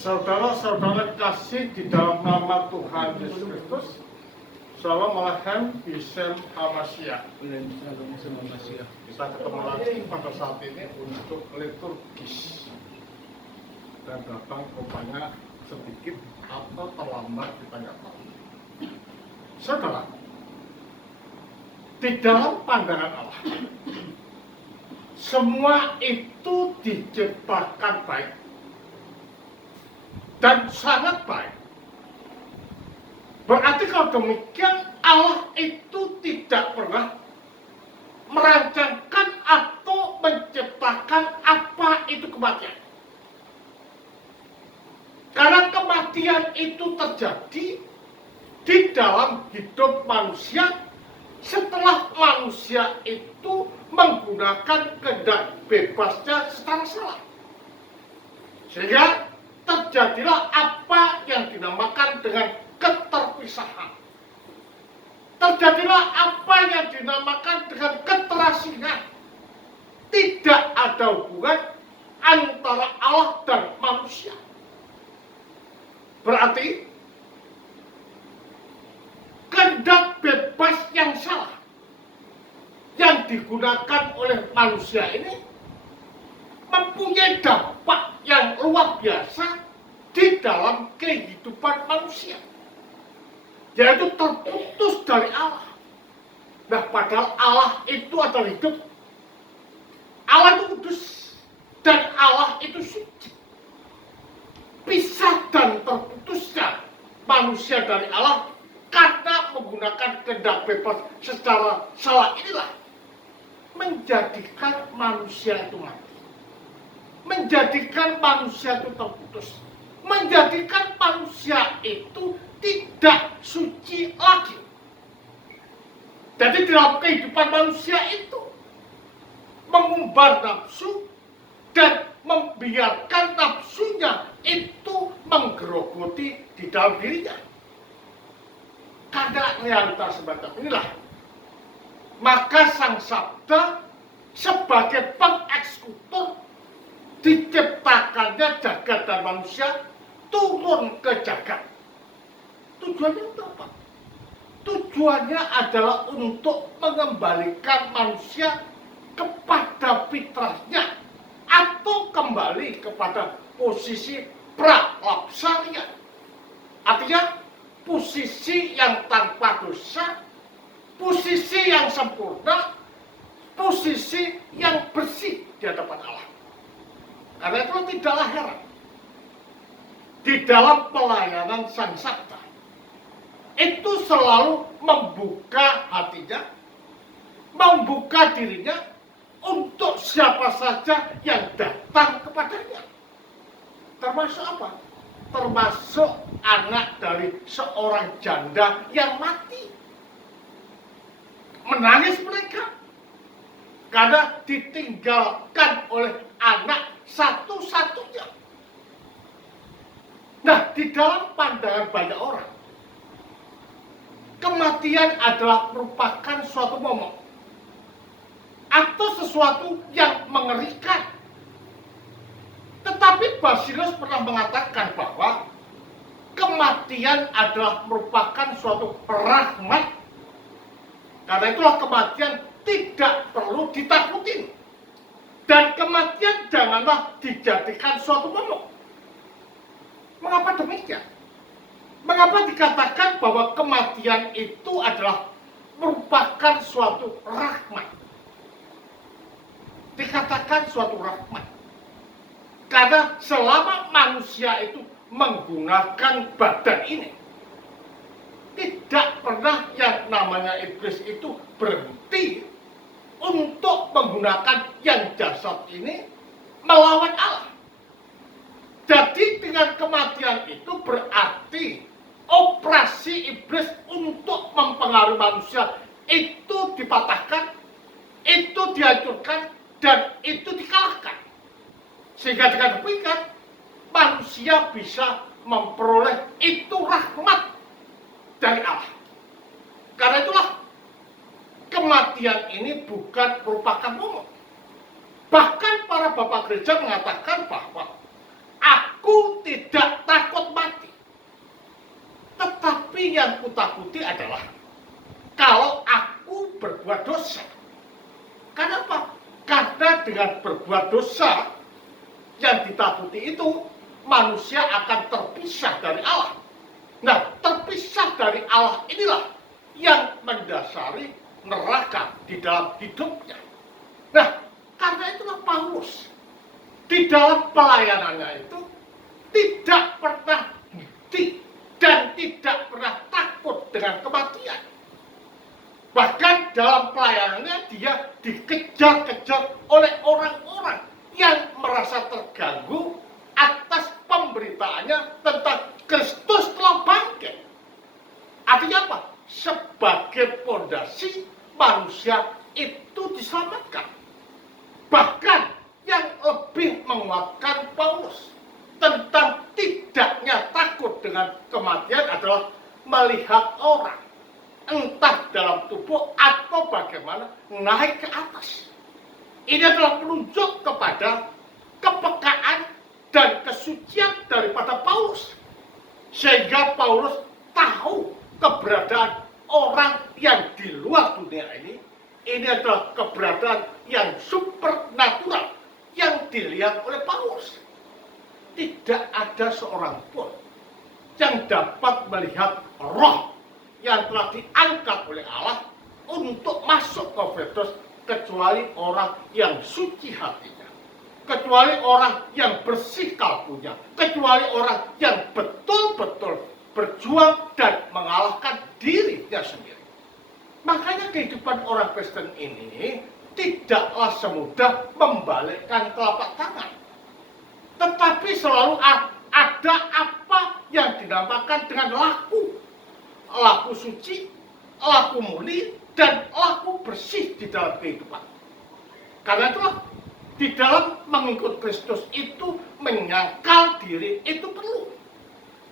Saudara-saudara kasih di dalam nama Tuhan Yesus Kristus, Shalom Aleichem Bishem HaMashiach. Kita ketemu lagi pada saat ini untuk liturgis. Dan datang rupanya sedikit atau terlambat kita nggak tahu. Saudara, di dalam pandangan Allah, semua itu diciptakan baik dan sangat baik. Berarti kalau demikian Allah itu tidak pernah merancangkan atau menciptakan apa itu kematian. Karena kematian itu terjadi di dalam hidup manusia setelah manusia itu menggunakan kehendak bebasnya secara salah. Sehingga terjadilah apa yang dinamakan dengan keterpisahan. Terjadilah apa yang dinamakan dengan keterasingan. Tidak ada hubungan antara Allah dan manusia. Berarti kehendak bebas yang salah yang digunakan oleh manusia ini mempunyai dampak yang luar biasa di dalam kehidupan manusia, yaitu terputus dari Allah. Nah, padahal Allah itu adalah hidup, Allah itu kudus, dan Allah itu suci. Pisah dan terputusnya manusia dari Allah karena menggunakan kehendak bebas secara salah inilah menjadikan manusia itu mati, menjadikan manusia itu terputus, menjadikan manusia itu tidak suci lagi. Jadi dalam kehidupan manusia itu mengumbar nafsu dan membiarkan nafsunya itu menggerogoti di dalam dirinya. Karena realitas semacam inilah, maka Sang Sabda sebagai pengeksekutor diciptakannya jagat dan manusia turun ke jagat. Tujuannya untuk apa? Tujuannya adalah untuk mengembalikan manusia kepada fitrahnya atau kembali kepada posisi pra-lapsaria. Artinya posisi yang tanpa dosa, posisi yang sempurna, posisi yang bersih di hadapan Allah. Karena itu tidaklah heran di dalam pelayanan Sang Sabda itu selalu membuka hatinya, membuka dirinya untuk siapa saja yang datang kepadanya. Termasuk apa? Termasuk anak dari seorang janda yang mati. Menangis mereka karena ditinggalkan oleh anak satu-satunya. Nah, di dalam pandangan banyak orang, kematian adalah merupakan suatu momok atau sesuatu yang mengerikan. Tetapi Basileus pernah mengatakan bahwa kematian adalah merupakan suatu rahmat. Karena itulah kematian tidak perlu ditakutin. Dan kematian janganlah dijadikan suatu momok. Mengapa demikian? Mengapa dikatakan bahwa kematian itu adalah merupakan suatu rahmat? Dikatakan suatu rahmat karena selama manusia itu menggunakan badan ini, tidak pernah yang namanya iblis itu berhenti untuk menggunakan yang jasad ini melawan Allah. Jadi dengan kematian itu berarti operasi iblis untuk mempengaruhi manusia itu dipatahkan, itu dihancurkan, dan itu dikalahkan. Sehingga dengan demikian manusia bisa memperoleh itu rahmat dari Allah. Karena itulah kematian ini bukan merupakan momok. Bahkan para bapak gereja mengatakan bahwa aku Aku tidak takut mati. Tetapi yang kutakuti adalah kalau aku berbuat dosa. Kenapa? Karena dengan berbuat dosa yang ditakuti itu, manusia akan terpisah dari Allah. Nah, terpisah dari Allah inilah yang mendasari neraka di dalam hidupnya. Nah, karena itulah Paulus di dalam pelayanannya itu tidak pernah henti dan tidak pernah takut dengan kematian. Bahkan dalam pelayanannya dia dikejar-kejar oleh orang-orang yang merasa terganggu atas pemberitaannya tentang Kristus telah bangkit. Artinya apa? Sebagai pondasi manusia itu diselamatkan. Bahkan yang lebih menguatkan Paulus tentang tidaknya takut dengan kematian adalah melihat orang, entah dalam tubuh atau bagaimana, naik ke atas. Ini adalah penunjuk kepada kepekaan dan kesucian daripada Paulus. Sehingga Paulus tahu keberadaan orang yang di luar dunia ini adalah keberadaan yang supernatural yang dilihat oleh Paulus. Tidak ada seorang pun yang dapat melihat roh yang telah diangkat oleh Allah untuk masuk ke Efesus kecuali orang yang suci hatinya, kecuali orang yang bersih kalbunya, kecuali orang yang betul-betul berjuang dan mengalahkan dirinya sendiri. Makanya kehidupan orang Kristen ini tidaklah semudah membalikkan telapak tangan, tetapi selalu ada apa yang dinamakan dengan laku suci, laku murni, dan laku bersih di dalam kehidupan. Karena itulah di dalam mengikut Kristus itu menyangkal diri itu perlu.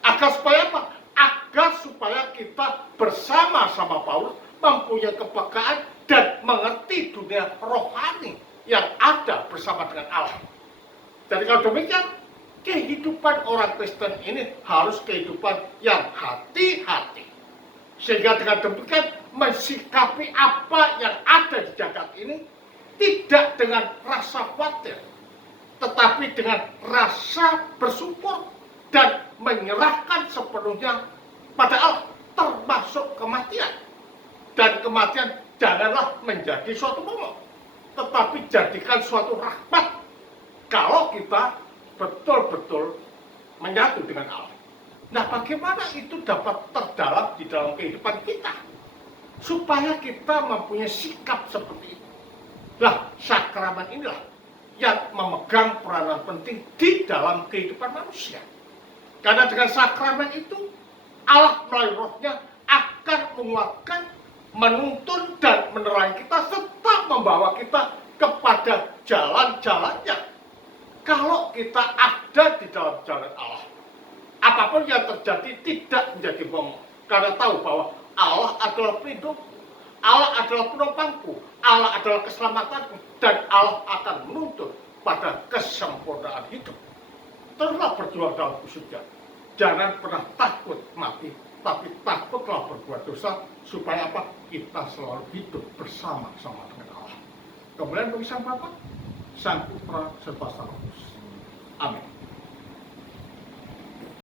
Agar supaya apa? Agar supaya kita bersama-sama Paulus mempunyai kepekaan dan mengerti dunia rohani yang ada bersama dengan Allah. Jadi kalau demikian, kehidupan orang Kristen ini harus kehidupan yang hati-hati. Sehingga dengan demikian mensikapi apa yang ada di jagat ini tidak dengan rasa khawatir, tetapi dengan rasa bersyukur dan menyerahkan sepenuhnya pada Allah, termasuk kematian. Dan kematian janganlah menjadi suatu momok, tetapi jadikan suatu rahmat kalau kita betul-betul menyatu dengan Allah. Nah, bagaimana itu dapat terdalam di dalam kehidupan kita supaya kita mempunyai sikap seperti itu? Nah, sakramen inilah yang memegang peranan penting di dalam kehidupan manusia. Karena dengan sakramen itu Allah melalui rohnya akan menguatkan, menuntun dan menerangi kita serta membawa kita kepada jalan-jalannya. Kalau kita ada di dalam jalan Allah, apapun yang terjadi tidak menjadi momok. Karena tahu bahwa Allah adalah pelindung, Allah adalah penopangku, Allah adalah keselamatanku, dan Allah akan menuntun pada kesempurnaan hidup. Teruslah berjuang dalam kesucian. Jangan pernah takut mati, tapi takutlah berbuat dosa, supaya apa? Kita selalu hidup bersama-sama dengan Allah. Kemudian bagi Sang Bapa, Sang Putra, serta Sang Roh Kudus.